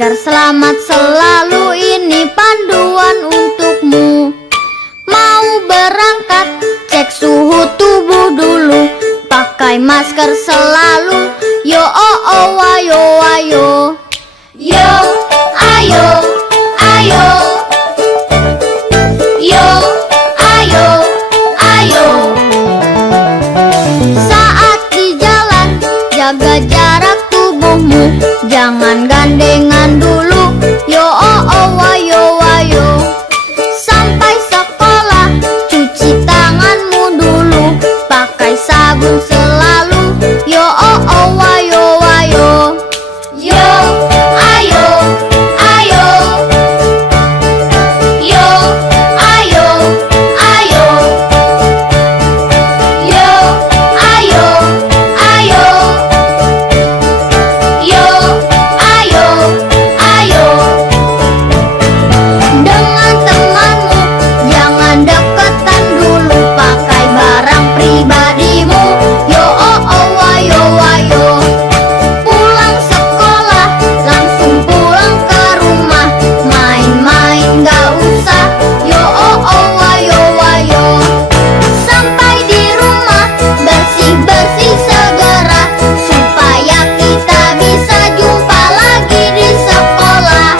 agar selamat selalu. Ini panduan untukmu. Mau berangkat, cek suhu tubuh dulu. Pakai masker selalu. Yo oh oh ayo ayo. Yo ayo ayo. Yo ayo ayo. Saat di jalan, jaga jarak tubuhmu. Jangan gandengan dulu. Yo oh oh ayo ayo. Sampai sekolah, cuci tanganmu dulu. Pakai sabun selalu. Yo oh oh ayo ayo. Yo ayo ayo. Yo ayo ayo. Yo ayo ayo. Yo ayo ayo. Dengan temanmu jangan deketan dulu. Pakai barang pribadimu. Yo oh oh ayo ayo. Pulang sekolah langsung pulang ke rumah. Main-main gak usah. Yo oh oh ayo ayo. Sampai di rumah bersih-bersih segera. Supaya kita bisa jumpa lagi di sekolah.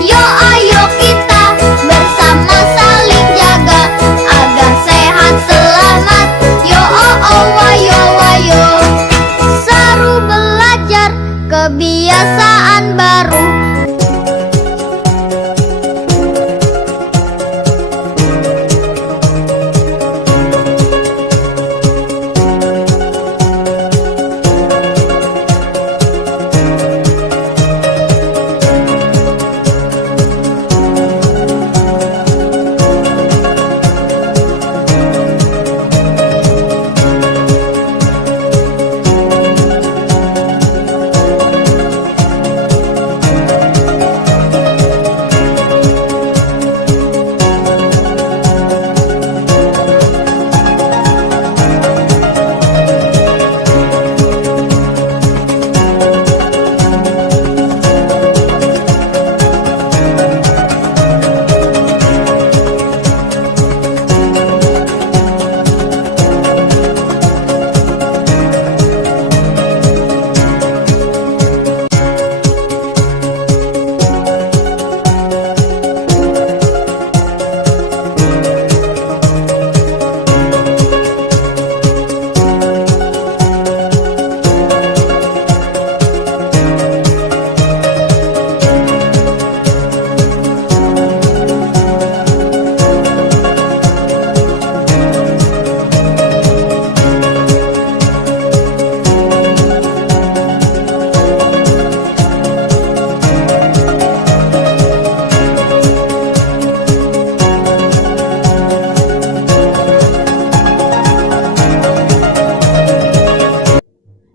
Yo ayo kita bersama saling jaga. Agar sehat selamat. Yo oh oh ayo ayo. Seru belajar kebiasaan baru.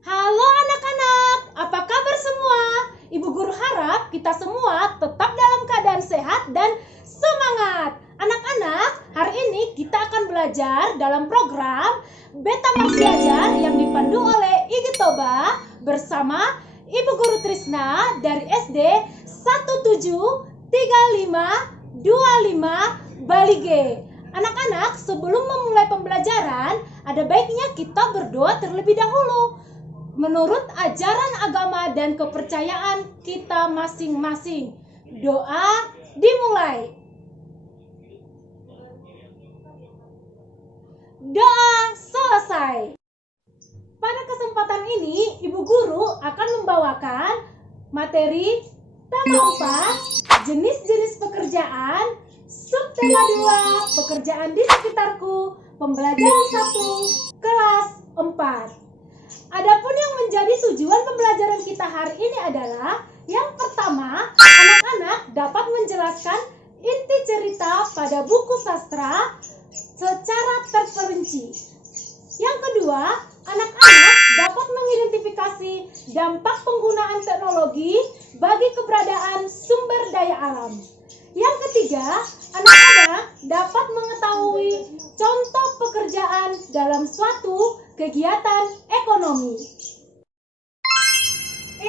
Halo anak-anak, apa kabar semua? Ibu guru harap kita semua tetap dalam keadaan sehat dan semangat. Anak-anak, hari ini kita akan belajar dalam program Beta Belajar yang dipandu oleh Igi Toba bersama Ibu Guru Trisna dari SD 173525 Bali G. Anak-anak, sebelum memulai pembelajaran, ada baiknya kita berdoa terlebih dahulu menurut ajaran agama dan kepercayaan kita masing-masing. Doa dimulai. Doa selesai. Pada kesempatan ini, Ibu Guru akan membawakan materi tema 4, jenis-jenis pekerjaan, subtema 2, pekerjaan di sekitarku, pembelajaran 1, kelas 4. Adapun yang menjadi tujuan pembelajaran kita hari ini adalah yang pertama, anak-anak dapat menjelaskan inti cerita pada buku sastra secara terperinci. Yang kedua, anak-anak dapat mengidentifikasi dampak penggunaan teknologi bagi keberadaan sumber daya alam. Yang ketiga, anak-anak dapat mengetahui contoh pekerjaan dalam suatu kegiatan ekonomi.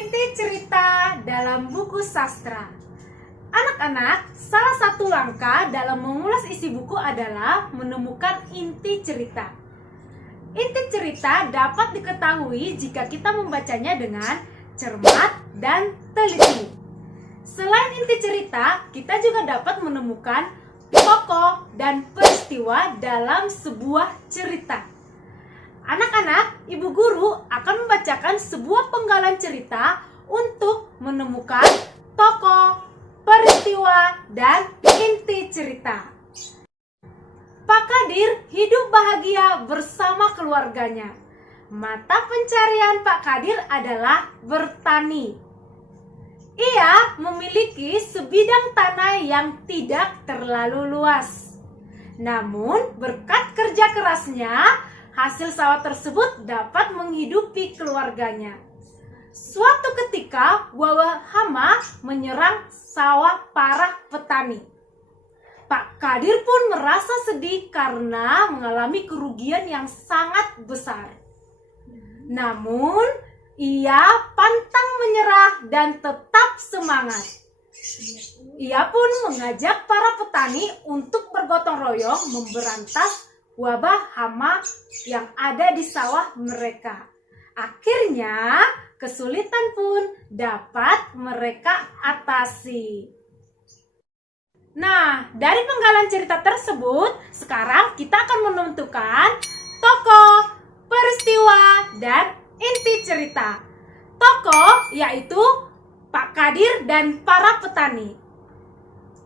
Inti cerita dalam buku sastra. Anak-anak, salah satu langkah dalam mengulas isi buku adalah menemukan inti cerita. Inti cerita dapat diketahui jika kita membacanya dengan cermat dan teliti. Selain inti cerita, kita juga dapat menemukan tokoh dan peristiwa dalam sebuah cerita. Anak-anak, ibu guru akan membacakan sebuah penggalan cerita untuk menemukan tokoh, peristiwa, dan inti cerita. Pak Kadir hidup bahagia bersama keluarganya. Mata pencarian Pak Kadir adalah bertani. Ia memiliki sebidang tanah yang tidak terlalu luas. Namun, berkat kerja kerasnya, hasil sawah tersebut dapat menghidupi keluarganya. Suatu ketika, wabah hama menyerang sawah para petani. Pak Kadir pun merasa sedih karena mengalami kerugian yang sangat besar. Namun, ia pantang menyerah dan tetap semangat. Ia pun mengajak para petani untuk bergotong royong memberantas wabah hama yang ada di sawah mereka. Akhirnya, kesulitan pun dapat mereka atasi. Nah, dari penggalan cerita tersebut, sekarang kita akan menentukan tokoh, peristiwa, dan inti cerita. Tokoh yaitu Pak Kadir dan para petani.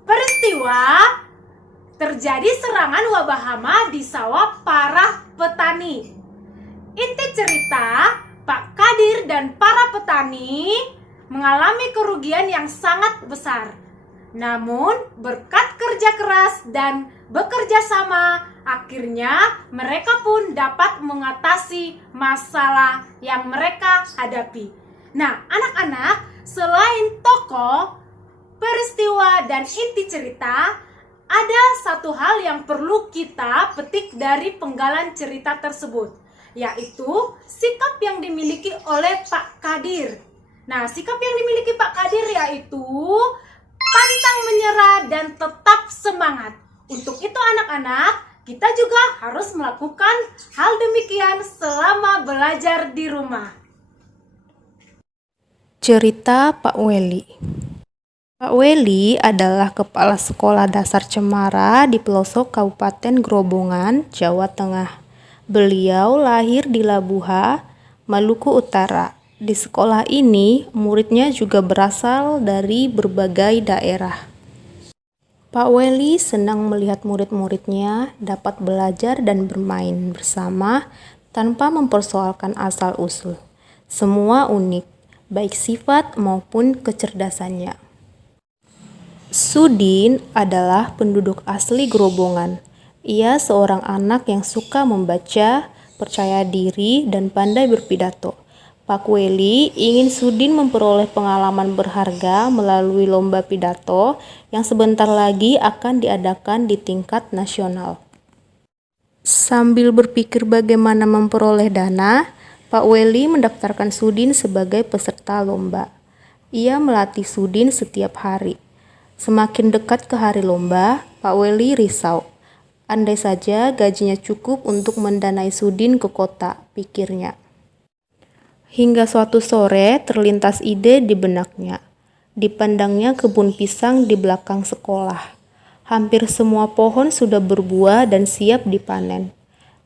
Peristiwa terjadi serangan wabah hama di sawah para petani. Inti cerita, Pak Kadir dan para petani mengalami kerugian yang sangat besar. Namun, berkat kerja keras dan bekerja sama, akhirnya mereka pun dapat mengatasi masalah yang mereka hadapi. Nah, anak-anak, selain tokoh, peristiwa, dan inti cerita, ada satu hal yang perlu kita petik dari penggalan cerita tersebut, yaitu sikap yang dimiliki oleh Pak Kadir. Nah, sikap yang dimiliki Pak Kadir yaitu pantang menyerah dan tetap semangat. Untuk itu anak-anak, kita juga harus melakukan hal demikian selama belajar di rumah. Cerita Pak Weli. Pak Weli adalah kepala sekolah dasar Cemara di pelosok Kabupaten Grobogan, Jawa Tengah. Beliau lahir di Labuha, Maluku Utara. Di sekolah ini, muridnya juga berasal dari berbagai daerah. Pak Weli senang melihat murid-muridnya dapat belajar dan bermain bersama tanpa mempersoalkan asal-usul. Semua unik, baik sifat maupun kecerdasannya. Sudin adalah penduduk asli Grobogan. Ia seorang anak yang suka membaca, percaya diri, dan pandai berpidato. Pak Weli ingin Sudin memperoleh pengalaman berharga melalui lomba pidato yang sebentar lagi akan diadakan di tingkat nasional. Sambil berpikir bagaimana memperoleh dana, Pak Weli mendaftarkan Sudin sebagai peserta lomba. Ia melatih Sudin setiap hari. Semakin dekat ke hari lomba, Pak Weli risau. Andai saja gajinya cukup untuk mendanai Sudin ke kota, pikirnya. Hingga suatu sore terlintas ide di benaknya. Dipandangnya kebun pisang di belakang sekolah. Hampir semua pohon sudah berbuah dan siap dipanen.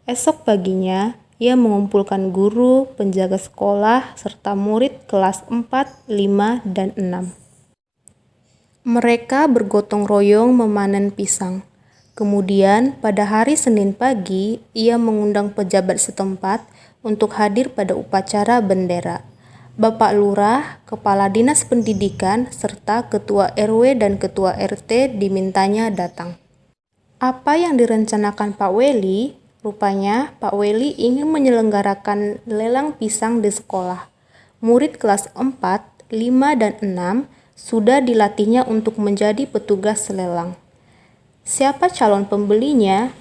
Esok paginya, ia mengumpulkan guru, penjaga sekolah, serta murid kelas 4, 5, dan 6. Mereka bergotong royong memanen pisang. Kemudian, pada hari Senin pagi, ia mengundang pejabat setempat untuk hadir pada upacara bendera. Bapak Lurah, Kepala Dinas Pendidikan, serta Ketua RW dan Ketua RT dimintanya datang. Apa yang direncanakan Pak Weli? Rupanya Pak Weli ingin menyelenggarakan lelang pisang di sekolah. Murid kelas 4, 5, dan 6 sudah dilatihnya untuk menjadi petugas lelang. Siapa calon pembelinya?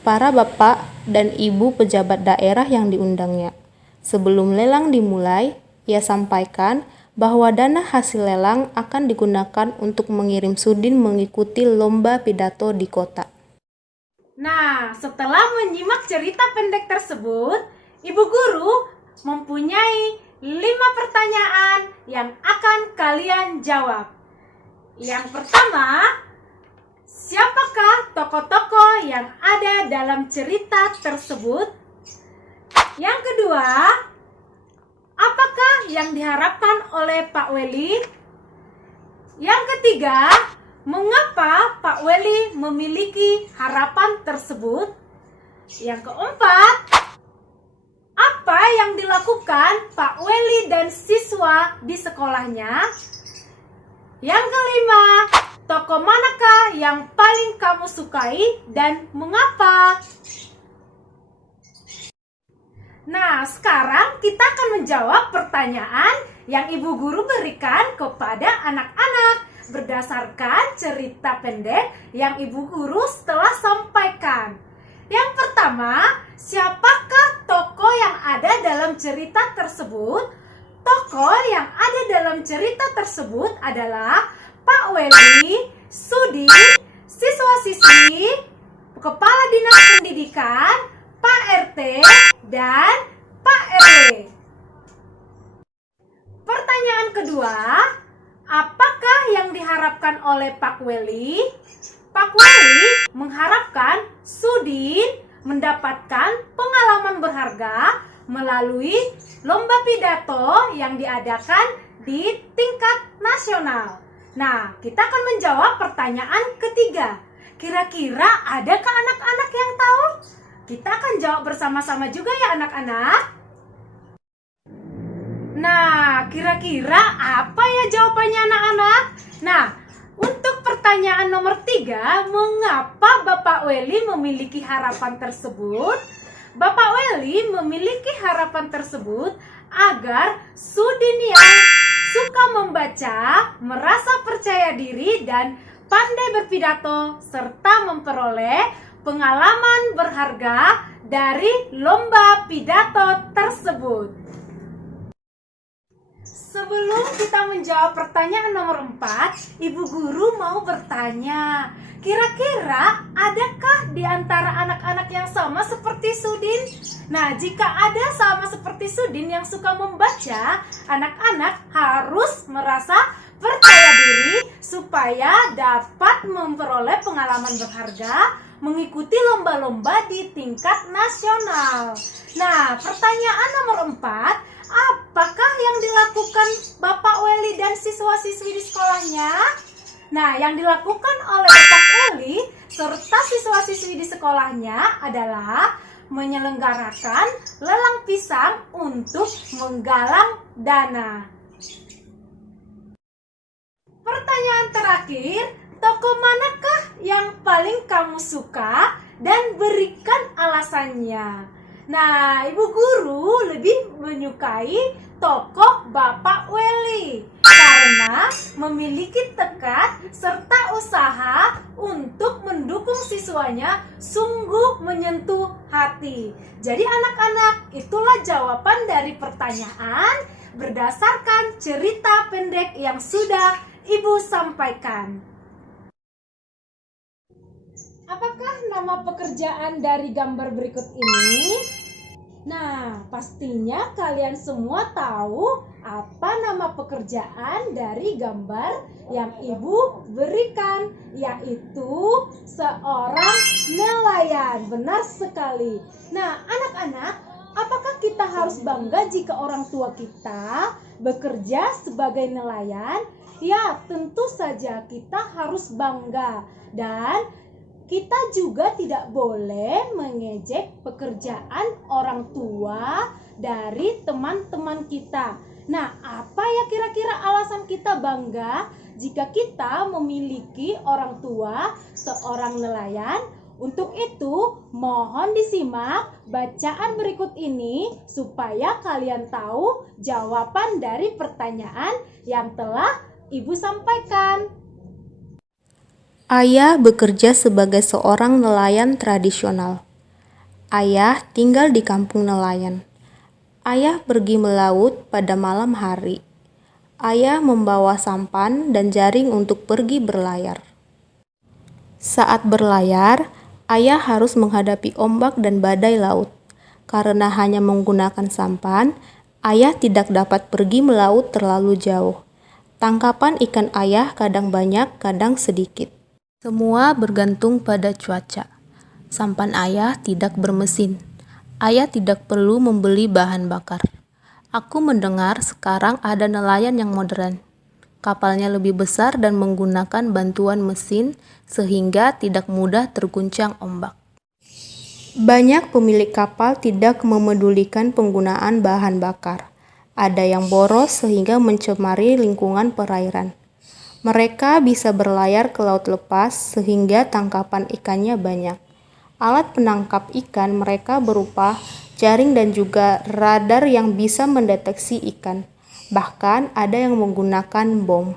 Para bapak dan ibu pejabat daerah yang diundangnya. Sebelum lelang dimulai, ia sampaikan bahwa dana hasil lelang akan digunakan untuk mengirim Sudin mengikuti lomba pidato di kota. Nah, setelah menyimak cerita pendek tersebut, Ibu Guru mempunyai 5 pertanyaan yang akan kalian jawab. Yang pertama, siapakah tokoh-tokoh yang ada dalam cerita tersebut? Yang kedua, apakah yang diharapkan oleh Pak Weli? Yang ketiga, mengapa Pak Weli memiliki harapan tersebut? Yang keempat, apa yang dilakukan Pak Weli dan siswa di sekolahnya? Yang kelima, tokoh manakah yang paling kamu sukai dan mengapa? Nah, sekarang kita akan menjawab pertanyaan yang Ibu Guru berikan kepada anak-anak berdasarkan cerita pendek yang Ibu Guru telah sampaikan. Yang pertama, siapakah tokoh yang ada dalam cerita tersebut? Tokoh yang ada dalam cerita tersebut adalah Pak Weli, Sudin, siswa-siswi, Kepala Dinas Pendidikan, Pak RT, dan Pak RW. Pertanyaan kedua, apakah yang diharapkan oleh Pak Weli? Pak Weli mengharapkan Sudin mendapatkan pengalaman berharga melalui lomba pidato yang diadakan di tingkat nasional. Nah, kita akan menjawab pertanyaan ketiga. Kira-kira adakah anak-anak yang tahu? Kita akan jawab bersama-sama juga ya anak-anak. Nah, kira-kira apa ya jawabannya anak-anak? Nah, untuk pertanyaan nomor 3, mengapa Bapak Weli memiliki harapan tersebut? Bapak Weli memiliki harapan tersebut agar Sudin yang suka membaca, merasa percaya diri dan pandai berpidato serta memperoleh pengalaman berharga dari lomba pidato tersebut. Sebelum kita menjawab pertanyaan nomor 4, Ibu Guru mau bertanya, kira-kira adakah di antara anak-anak yang sama seperti Sudin? Nah, jika ada sama seperti Sudin yang suka membaca, anak-anak harus merasa percaya diri supaya dapat memperoleh pengalaman berharga mengikuti lomba-lomba di tingkat nasional. Nah, pertanyaan nomor 4, apakah yang dilakukan Bapak Weli dan siswa-siswi di sekolahnya? Nah, yang dilakukan oleh Bapak Weli serta siswa-siswi di sekolahnya adalah menyelenggarakan lelang pisang untuk menggalang dana. Pertanyaan terakhir, tokoh manakah yang paling kamu suka dan berikan alasannya? Nah, Ibu Guru lebih menyukai tokoh Bapak Weli karena memiliki tekad serta usaha untuk mendukung siswanya sungguh menyentuh hati. Jadi anak-anak, itulah jawaban dari pertanyaan berdasarkan cerita pendek yang sudah Ibu sampaikan. Apakah nama pekerjaan dari gambar berikut ini? Nah, pastinya kalian semua tahu apa nama pekerjaan dari gambar yang Ibu berikan, yaitu seorang nelayan. Benar sekali. Nah, anak-anak, apakah kita harus bangga jika orang tua kita bekerja sebagai nelayan? Ya, tentu saja kita harus bangga. Dan kita juga tidak boleh mengejek pekerjaan orang tua dari teman-teman kita. Nah, apa ya kira-kira alasan kita bangga jika kita memiliki orang tua seorang nelayan? Untuk itu, mohon disimak bacaan berikut ini supaya kalian tahu jawaban dari pertanyaan yang telah Ibu sampaikan. Ayah bekerja sebagai seorang nelayan tradisional. Ayah tinggal di kampung nelayan. Ayah pergi melaut pada malam hari. Ayah membawa sampan dan jaring untuk pergi berlayar. Saat berlayar, ayah harus menghadapi ombak dan badai laut. Karena hanya menggunakan sampan, ayah tidak dapat pergi melaut terlalu jauh. Tangkapan ikan ayah kadang banyak, kadang sedikit. Semua bergantung pada cuaca. Sampan ayah tidak bermesin. Ayah tidak perlu membeli bahan bakar. Aku mendengar sekarang ada nelayan yang modern. Kapalnya lebih besar dan menggunakan bantuan mesin sehingga tidak mudah terguncang ombak. Banyak pemilik kapal tidak memedulikan penggunaan bahan bakar. Ada yang boros sehingga mencemari lingkungan perairan. Mereka bisa berlayar ke laut lepas sehingga tangkapan ikannya banyak. Alat penangkap ikan mereka berupa jaring dan juga radar yang bisa mendeteksi ikan. Bahkan ada yang menggunakan bom.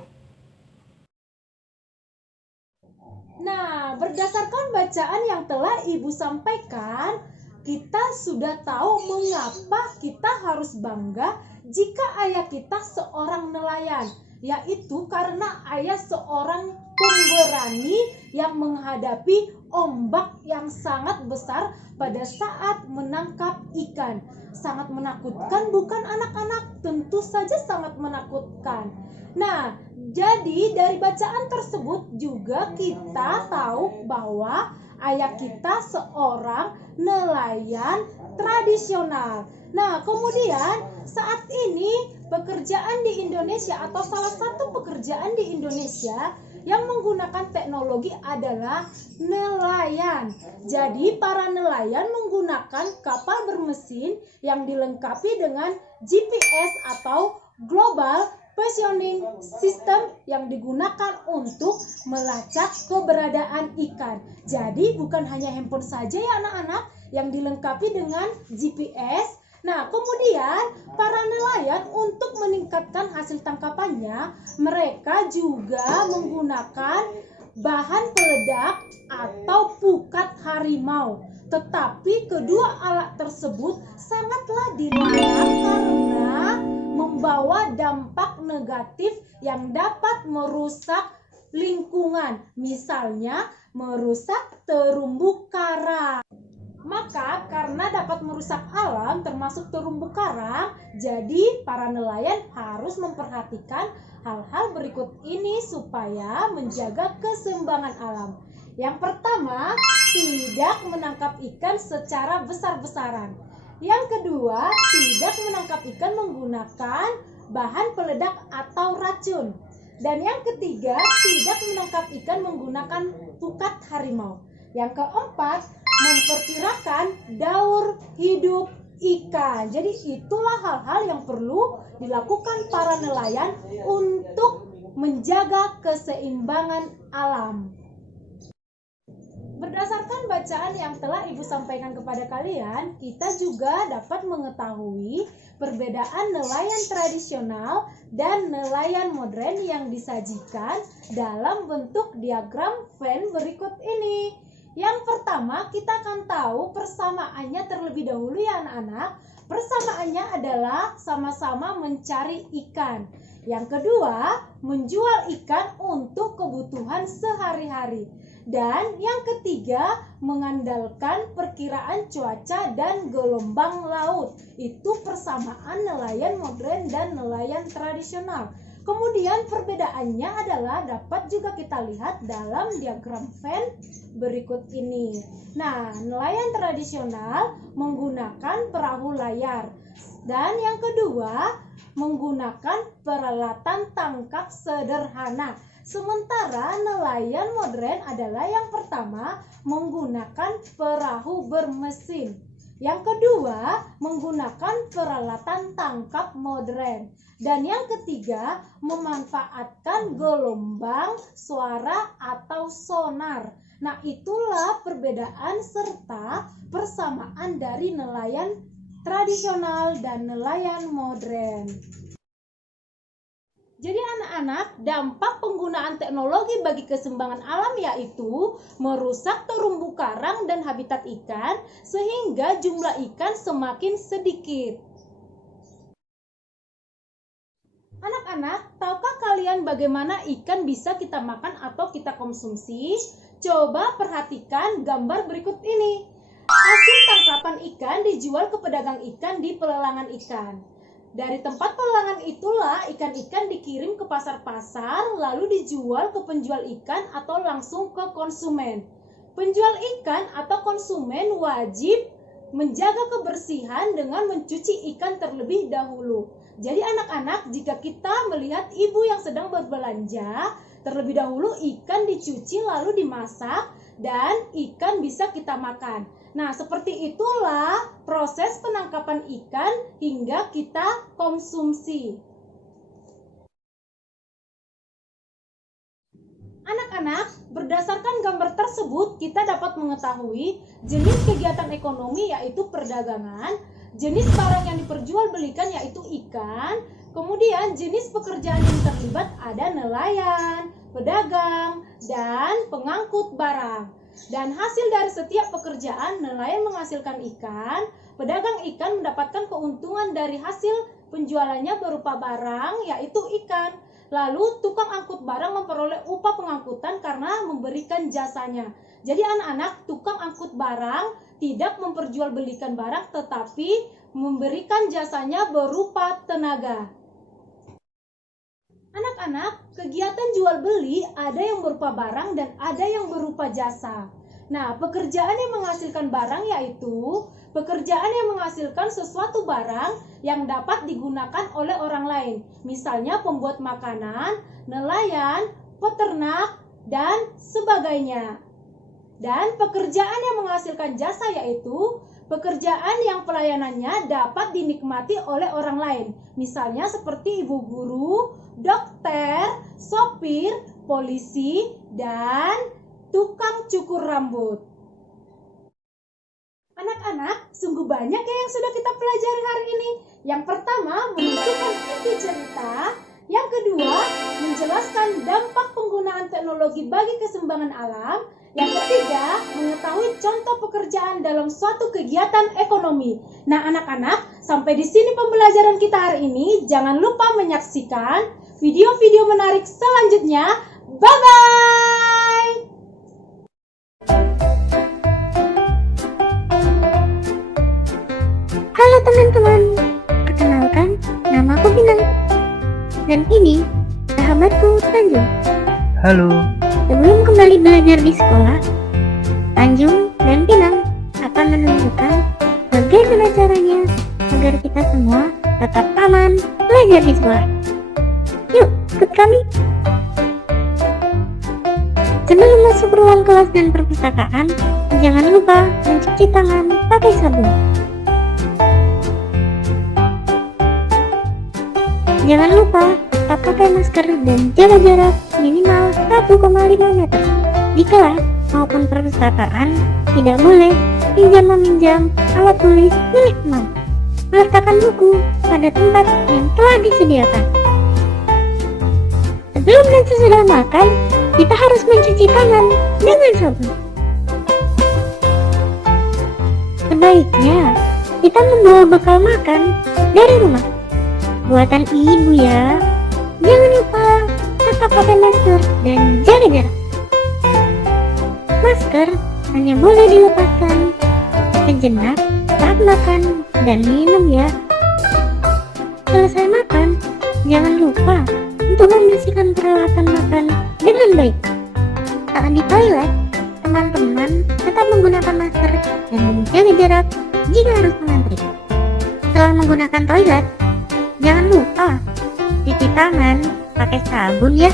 Nah, berdasarkan bacaan yang telah Ibu sampaikan, kita sudah tahu mengapa kita harus bangga jika ayah kita seorang nelayan, yaitu karena ayah seorang pemberani yang menghadapi ombak yang sangat besar pada saat menangkap ikan. Sangat menakutkan, bukan anak-anak? Tentu saja sangat menakutkan. Nah, jadi dari bacaan tersebut juga kita tahu bahwa ayah kita seorang nelayan tradisional. Nah, kemudian saat ini pekerjaan di Indonesia atau salah satu pekerjaan di Indonesia yang menggunakan teknologi adalah nelayan. Jadi para nelayan menggunakan kapal bermesin yang dilengkapi dengan GPS atau Global Positioning System yang digunakan untuk melacak keberadaan ikan. Jadi bukan hanya handphone saja ya anak-anak yang dilengkapi dengan GPS. Nah, kemudian para nelayan untuk meningkatkan hasil tangkapannya, mereka juga menggunakan bahan peledak atau pukat harimau. Tetapi kedua alat tersebut sangatlah dilarang karena membawa dampak negatif yang dapat merusak lingkungan, misalnya merusak terumbu karang. Maka karena dapat merusak alam termasuk terumbu karang, jadi para nelayan harus memperhatikan hal-hal berikut ini supaya menjaga keseimbangan alam. Yang pertama, tidak menangkap ikan secara besar-besaran. Yang kedua, tidak menangkap ikan menggunakan bahan peledak atau racun. Dan yang ketiga, tidak menangkap ikan menggunakan pukat harimau. Yang keempat, memperkirakan daur hidup ikan. Jadi itulah hal-hal yang perlu dilakukan para nelayan untuk menjaga keseimbangan alam. Berdasarkan bacaan yang telah Ibu sampaikan kepada kalian, kita juga dapat mengetahui perbedaan nelayan tradisional dan nelayan modern yang disajikan dalam bentuk diagram Venn berikut ini. Yang pertama, kita akan tahu persamaannya terlebih dahulu ya anak-anak. Persamaannya adalah sama-sama mencari ikan. Yang kedua, menjual ikan untuk kebutuhan sehari-hari. Dan yang ketiga, mengandalkan perkiraan cuaca dan gelombang laut. Itu persamaan nelayan modern dan nelayan tradisional. Kemudian perbedaannya adalah dapat juga kita lihat dalam diagram Venn berikut ini. Nah, nelayan tradisional menggunakan perahu layar. Dan yang kedua, menggunakan peralatan tangkap sederhana. Sementara nelayan modern adalah yang pertama menggunakan perahu bermesin. Yang kedua menggunakan peralatan tangkap modern. Dan yang ketiga memanfaatkan gelombang suara atau sonar. Nah, itulah perbedaan serta persamaan dari nelayan tradisional dan nelayan modern. Jadi anak-anak, dampak penggunaan teknologi bagi keseimbangan alam yaitu merusak terumbu karang dan habitat ikan sehingga jumlah ikan semakin sedikit. Anak-anak, tahukah kalian bagaimana ikan bisa kita makan atau kita konsumsi? Coba perhatikan gambar berikut ini. Hasil tangkapan ikan dijual ke pedagang ikan di pelelangan ikan. Dari tempat pelelangan itulah ikan-ikan dikirim ke pasar-pasar, lalu dijual ke penjual ikan atau langsung ke konsumen. Penjual ikan atau konsumen wajib menjaga kebersihan dengan mencuci ikan terlebih dahulu. Jadi anak-anak, jika kita melihat ibu yang sedang berbelanja, terlebih dahulu ikan dicuci lalu dimasak dan ikan bisa kita makan. Nah, seperti itulah proses penangkapan ikan hingga kita konsumsi. Anak-anak, berdasarkan gambar tersebut kita dapat mengetahui jenis kegiatan ekonomi yaitu perdagangan, jenis barang yang diperjualbelikan yaitu ikan, kemudian jenis pekerjaan yang terlibat ada nelayan, pedagang, dan pengangkut barang. Dan hasil dari setiap pekerjaan, nelayan menghasilkan ikan, pedagang ikan mendapatkan keuntungan dari hasil penjualannya berupa barang yaitu ikan. Lalu tukang angkut barang memperoleh upah pengangkutan karena memberikan jasanya. Jadi anak-anak, tukang angkut barang tidak memperjualbelikan barang tetapi memberikan jasanya berupa tenaga. Anak-anak, kegiatan jual beli ada yang berupa barang dan ada yang berupa jasa. Nah, pekerjaan yang menghasilkan barang yaitu pekerjaan yang menghasilkan sesuatu barang yang dapat digunakan oleh orang lain. Misalnya pembuat makanan, nelayan, peternak, dan sebagainya. Dan pekerjaan yang menghasilkan jasa yaitu pekerjaan yang pelayanannya dapat dinikmati oleh orang lain. Misalnya seperti ibu guru, dokter, sopir, polisi, dan tukang cukur rambut. Anak-anak, sungguh banyak ya yang sudah kita pelajari hari ini. Yang pertama, menentukan inti cerita. Yang kedua, menjelaskan dampak penggunaan teknologi bagi keseimbangan alam. Yang ketiga, mengetahui contoh pekerjaan dalam suatu kegiatan ekonomi. Nah, anak-anak, sampai di sini pembelajaran kita hari ini. Jangan lupa menyaksikan video-video menarik selanjutnya. Bye-bye! Halo teman-teman, perkenalkan, nama aku Pinang. Dan ini sahabatku Tanjung. Halo, Sebelum kembali belajar di sekolah, Tanjung dan Pinang akan menunjukkan bagaimana caranya agar kita semua tetap aman belajar di sekolah. Yuk, ikut kami. Sebelum masuk ruang kelas dan perpustakaan, jangan lupa mencuci tangan pakai sabun. Jangan lupa tetap pakai masker dan jaga jarak minimal 1,5 meter. Di kelas maupun perpustakaan tidak boleh pinjam-meminjam alat tulis milik teman. Meletakkan buku pada tempat yang telah disediakan. Sebelum dan sesudah makan, kita harus mencuci tangan dengan sabun. Sebaiknya kita membawa bekal makan dari rumah. Buatan ibu ya. Jangan lupa tetap pakai masker dan jaga jarak. Masker hanya boleh dilepaskan sejenak saat makan dan minum ya. Selesai makan, jangan lupa untuk membersihkan peralatan makan dengan baik. Saat di toilet, teman-teman tetap menggunakan masker dan menjaga jarak jika harus mengantri. Setelah menggunakan toilet, jangan lupa cuci tangan pakai sabun ya.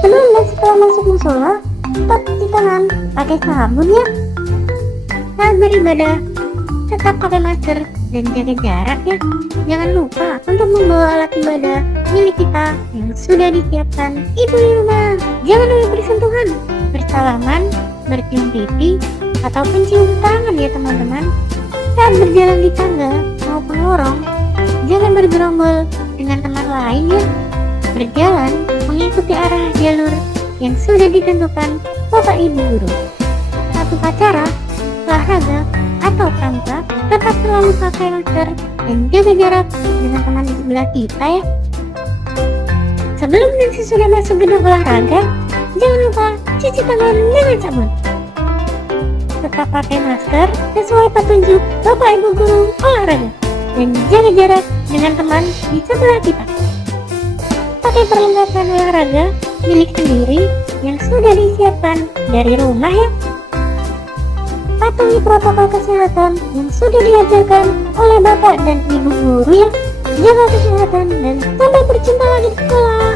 Sebelum dan setelah masuk musola, tetap cuci tangan pakai sabun ya. Saat beribadah, tetap pakai masker dan jaga jarak ya. Jangan lupa untuk membawa alat ibadah milik kita yang sudah disiapkan ibu di rumah. Jangan lupa bersentuhan, bersalaman, bercium pipi, atau pencium tangan ya teman-teman. Saat berjalan di tangga maupun lorong, jangan bergerombol dengan teman lain ya. Berjalan mengikuti arah jalur yang sudah ditentukan Bapak Ibu Guru. Saat upacara, olahraga, atau pramuka, tetap selalu pakai masker dan jaga jarak dengan teman di sebelah kita ya. Sebelum dan sesudah masuk gedung olahraga, jangan lupa cuci tangan dengan sabun. Tetap pakai masker sesuai petunjuk Bapak Ibu Guru olahraga. Dan jaga jarak dengan teman di sebelah kita. Pakai perlengkapan olahraga milik sendiri yang sudah disiapkan dari rumah ya. Patuhi protokol kesehatan yang sudah diajarkan oleh Bapak dan Ibu Guru ya. Jaga kesehatan dan sampai berjumpa lagi di sekolah.